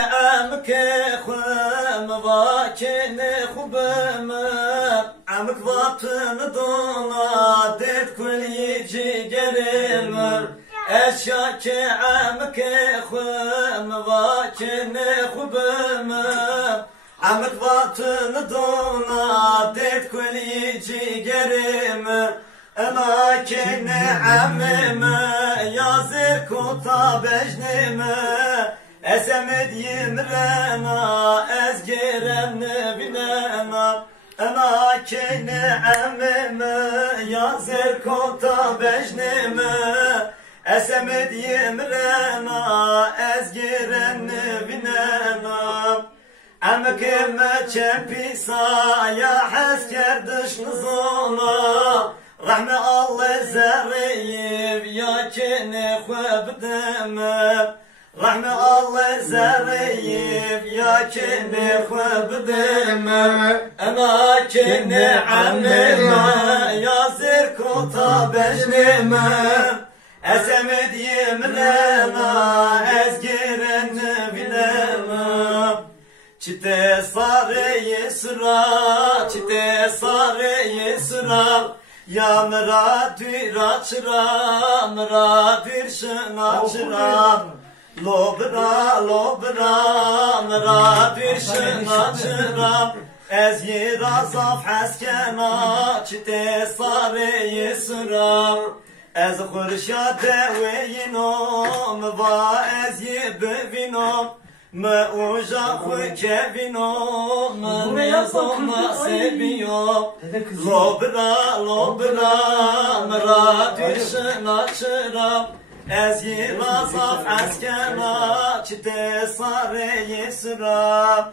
عمك خوم واكن خوبم عمك وطن دونا ديت كل يجي قريم اشاك عمك خوم واكن خوبم عمك وطن دونا ديت كل يجي قريم انا كن عمم يا زير كوتا بجنم اسمد يمرنا ازجرن بنانا انا كن عمم يا زير كوتا بجنم اسمد يمرنا ازجرن بنانا عمك ما تشبيسا يا حس كردش نزونا رحمة الله زريب يا كن خواب دم رحمة الله زريب يا كن خواب دم أنا كن عمم يا زير كوتا بجنم أسمد يمرنا أزجرن بنام çite sarı sıra çite sarı sıra yamra düra çıra mra bir şına çıra lobra lobra mra bir şına çıra ez yira zaf haskena çite sarı sıra ez khurşat devinom va ez yebinom ما اوجا خوی بینم نیازم سبیام لبرا لبرا مرا دیش نچرم از یه رازف از کنار چه ساره سرم